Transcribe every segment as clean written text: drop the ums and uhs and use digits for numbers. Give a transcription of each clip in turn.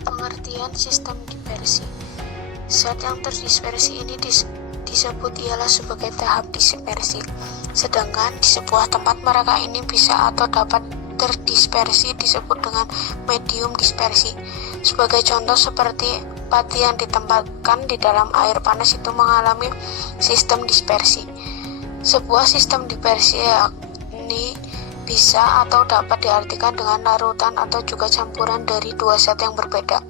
Pengertian sistem dispersi. Zat yang terdispersi ini disebut ialah sebagai tahap dispersi. Sedangkan di sebuah tempat mereka ini bisa atau dapat terdispersi disebut dengan medium dispersi. Sebagai contoh seperti pati yang ditempatkan di dalam air panas itu mengalami sistem dispersi. Sebuah sistem dispersi ini bisa atau dapat diartikan dengan larutan atau juga campuran dari dua zat yang berbeda,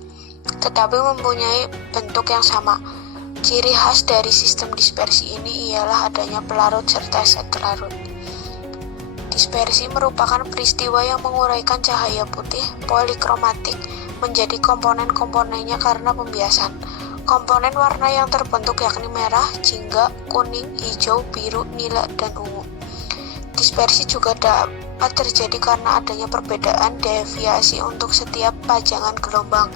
tetapi mempunyai bentuk yang sama. Ciri khas dari sistem dispersi ini ialah adanya pelarut serta zat larut. Dispersi merupakan peristiwa yang menguraikan cahaya putih polikromatik menjadi komponen-komponennya karena pembiasan. Komponen warna yang terbentuk yakni merah, jingga, kuning, hijau, biru, nila, dan ungu. Dispersi juga dapat terjadi karena adanya perbedaan deviasi untuk setiap pajangan gelombang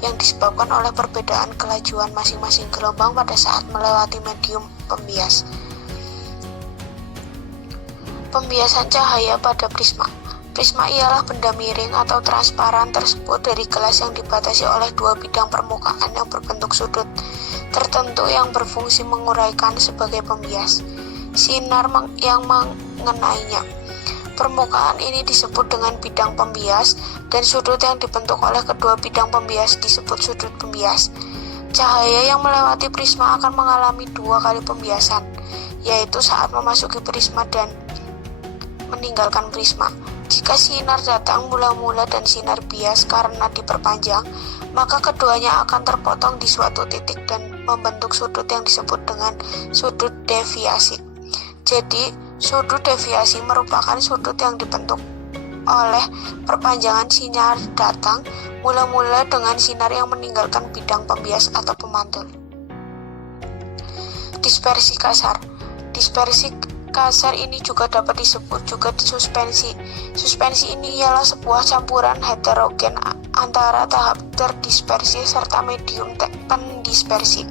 yang disebabkan oleh perbedaan kelajuan masing-masing gelombang pada saat melewati medium pembias. Pembiasan cahaya pada prisma. Prisma ialah benda miring atau transparan tersebut dari gelas yang dibatasi oleh dua bidang permukaan yang berbentuk sudut tertentu yang berfungsi menguraikan sebagai pembias sinar yang mengenainya. Permukaan ini disebut dengan bidang pembias dan sudut yang dibentuk oleh kedua bidang pembias disebut sudut pembias. Cahaya yang melewati prisma akan mengalami dua kali pembiasan, yaitu saat memasuki prisma dan meninggalkan prisma. Jika sinar datang mula-mula dan sinar bias karena diperpanjang, maka keduanya akan terpotong di suatu titik dan membentuk sudut yang disebut dengan sudut deviasi. Jadi, sudut deviasi merupakan sudut yang dibentuk oleh perpanjangan sinar datang mula-mula dengan sinar yang meninggalkan bidang pembias atau pemantul. Dispersi kasar. Dispersi kasar ini juga dapat disebut juga suspensi. Suspensi ini ialah sebuah campuran heterogen antara tahap terdispersi serta medium pendispersi.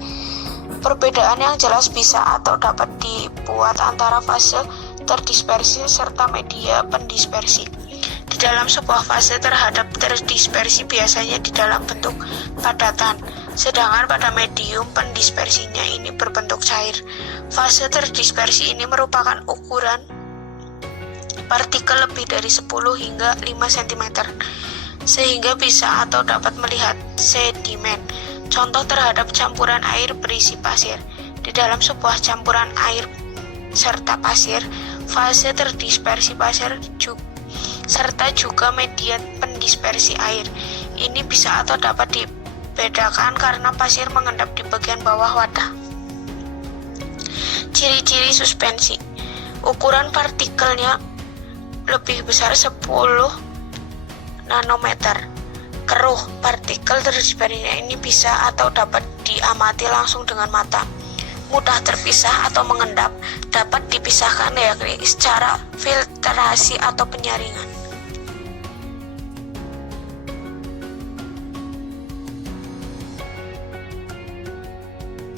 Perbedaan yang jelas bisa atau dapat dibuat antara fase terdispersi serta media pendispersi. Di dalam sebuah fase terhadap terdispersi biasanya di dalam bentuk padatan, sedangkan pada medium pendispersinya ini berbentuk cair. Fase terdispersi ini merupakan ukuran partikel lebih dari 10 hingga 5 cm, sehingga bisa atau dapat melihat sedimen. Contoh terhadap campuran air berisi pasir. Di dalam sebuah campuran air serta pasir, fase terdispersi pasir serta juga media pendispersi air. Ini bisa atau dapat dibedakan karena pasir mengendap di bagian bawah wadah. Ciri-ciri suspensi. Ukuran partikelnya lebih besar 10 nanometer. Keruh. Partikel terdispersi ini bisa atau dapat diamati langsung dengan mata. Mudah terpisah atau mengendap, dapat dipisahkan yakni secara filtrasi atau penyaringan.